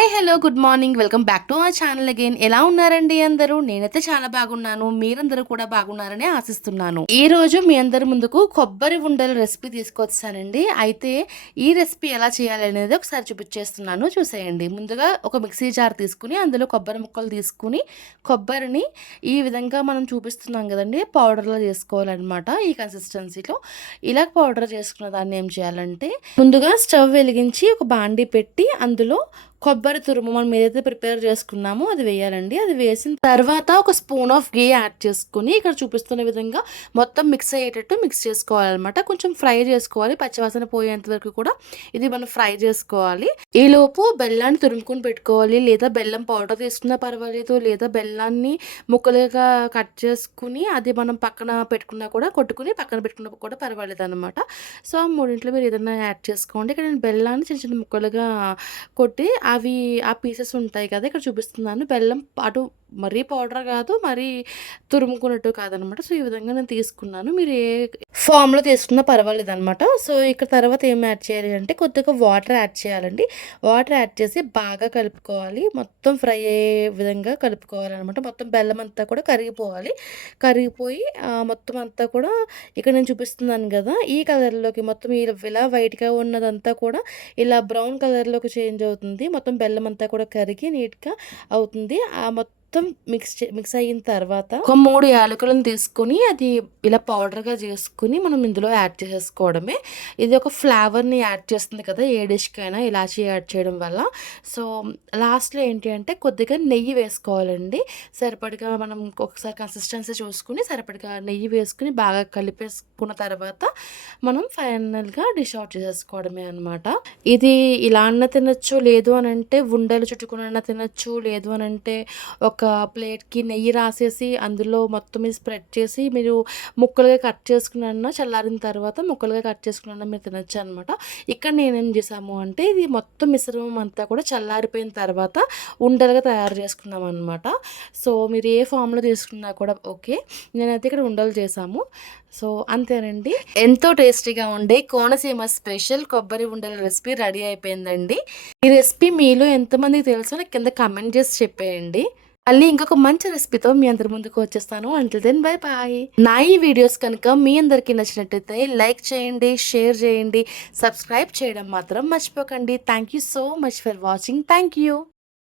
Hi hello good morning welcome back to our channel again. ఎలా ఉన్నారండి అందరూ? నేనైతే చాలా బాగున్నాను. మీరందరూ కూడా బాగున్నారని ఆశిస్తున్నాను. ఈ రోజు మీ అందరి ముందుకు కొబ్బరి ఉండల రెసిపీ తీసుకొచ్చానండి. అయితే ఈ రెసిపీ ఎలా చేయాలి అనేది ఒకసారి చూపించేస్తున్నాను, చూసేయండి. ముందుగా ఒక మిక్సీ జార్ తీసుకుని అందులో కొబ్బరి ముక్కలు తీసుకుని కొబ్బరిని ఈ విధంగా మనం చూపిస్తున్నాం కదండి, పౌడర్లో చేసుకోవాలన్నమాట. ఈ కన్సిస్టెన్సీలో ఇలా పౌడర్ చేసుకున్న దాన్ని ఏం చేయాలంటే, ముందుగా స్టవ్ వెలిగించి ఒక బాండీ పెట్టి అందులో కొబ్బరి తురుము మనం ఏదైతే ప్రిపేర్ చేసుకున్నామో అది వేయాలండి. అది వేసిన తర్వాత ఒక స్పూన్ ఆఫ్ గీ యాడ్ చేసుకుని ఇక్కడ చూపిస్తున్న విధంగా మొత్తం మిక్స్ అయ్యేటట్టు మిక్స్ చేసుకోవాలన్నమాట. కొంచెం ఫ్రై చేసుకోవాలి, పచ్చివాసన పోయేంత వరకు కూడా ఇది మనం ఫ్రై చేసుకోవాలి. ఈ లోపు బెల్లాన్ని తురుముకొని పెట్టుకోవాలి, లేదా బెల్లం పౌడర్ తీసుకున్నా పర్వాలేదు, లేదా బెల్లాన్ని ముక్కలుగా కట్ చేసుకుని అది మనం పక్కన పెట్టుకున్నా కూడా, కొట్టుకుని పక్కన పెట్టుకున్నా కూడా పర్వాలేదు అనమాట. సో ఆ మూడింట్లో మీరు ఏదైనా యాడ్ చేసుకోండి. ఇక్కడ నేను బెల్లాన్ని చిన్న చిన్న ముక్కలుగా కొట్టి అవి ఆ పీసెస్ ఉంటాయి కదా, ఇక్కడ చూపిస్తున్నాను. బెల్లం అటు మరీ పౌడర్ కాదు, మరీ తురుముకున్నట్టు కాదనమాట. సో ఈ విధంగా నేను తీసుకున్నాను. మీరు ఏ ఫామ్లో తీసుకున్నా పర్వాలేదు అనమాట. సో ఇక్కడ తర్వాత ఏం యాడ్ చేయాలి అంటే, కొద్దిగా వాటర్ యాడ్ చేయాలండి. వాటర్ యాడ్ చేసి బాగా కలుపుకోవాలి, మొత్తం ఫ్రై అయ్యే విధంగా కలుపుకోవాలన్నమాట. మొత్తం బెల్లం అంతా కూడా కరిగిపోవాలి. కరిగిపోయి మొత్తం అంతా కూడా ఇక్కడ నేను చూపిస్తున్నాను కదా, ఈ కలర్లోకి మొత్తం ఇలా వైట్గా ఉన్నదంతా కూడా ఇలా బ్రౌన్ కలర్లోకి చేంజ్ అవుతుంది. మొత్తం బెల్లం అంతా కూడా కరిగి నీట్గా అవుతుంది. ఆ మొత్తం మిక్స్ అయిన తర్వాత ఒక 3 యాలకులను తీసుకొని అది ఇలా పౌడర్గా చేసుకుని మనం ఇందులో యాడ్ చేసేసుకోవడమే. ఇది ఒక ఫ్లేవర్ని యాడ్ చేస్తుంది కదా ఏ డిష్కైనా, ఇలాచీ యాడ్ చేయడం వల్ల. సో లాస్ట్లో ఏంటి అంటే కొద్దిగా నెయ్యి వేసుకోవాలండి. సరిపడిగా మనం ఒకసారి కన్సిస్టెన్సీ చూసుకుని సరిపడిగా నెయ్యి వేసుకుని బాగా కలిపేసుకున్న తర్వాత మనం ఫైనల్గా డిష్ అవుట్ చేసేసుకోవడమే అనమాట. ఇది ఇలా అన్న తినచ్చు, లేదు అని అంటే ఉండలు చుట్టుకుని అన్న తినచ్చు, లేదు అని అంటే ఒక ప్లేట్కి నెయ్యి రాసేసి అందులో మొత్తం స్ప్రెడ్ చేసి మీరు ముక్కలుగా కట్ చేసుకున్న, చల్లారిన తర్వాత ముక్కలుగా కట్ చేసుకున్న మీరు తినచ్చు అనమాట. ఇక్కడ నేనేం చేసాము అంటే, ఇది మొత్తం మిశ్రమం అంతా కూడా చల్లారిపోయిన తర్వాత ఉండలుగా తయారు చేసుకున్నాం అనమాట. సో మీరు ఏ ఫామ్లో తీసుకున్నా కూడా ఓకే. నేనైతే ఇక్కడ ఉండలు చేసాము. సో అంతేనండి, ఎంతో టేస్టీగా ఉండే కోనసీమ స్పెషల్ కొబ్బరి ఉండల రెసిపీ రెడీ అయిపోయిందండి. ఈ రెసిపీ మీలో ఎంతమందికి తెలుసో నాకు కింద కామెంట్ చేసి చెప్పేయండి. మళ్ళీ ఇంకొక మంచి రెసిపీతో మీ అందరి ముందుకు వచ్చేస్తాను. Until then bye bye. నా ఈ వీడియోస్ కనుక మీ అందరికీ నచ్చినట్టయితే లైక్ చేయండి, షేర్ చేయండి, సబ్స్క్రైబ్ చేయడం మాత్రం మర్చిపోకండి. Thank you so much for watching. Thank you.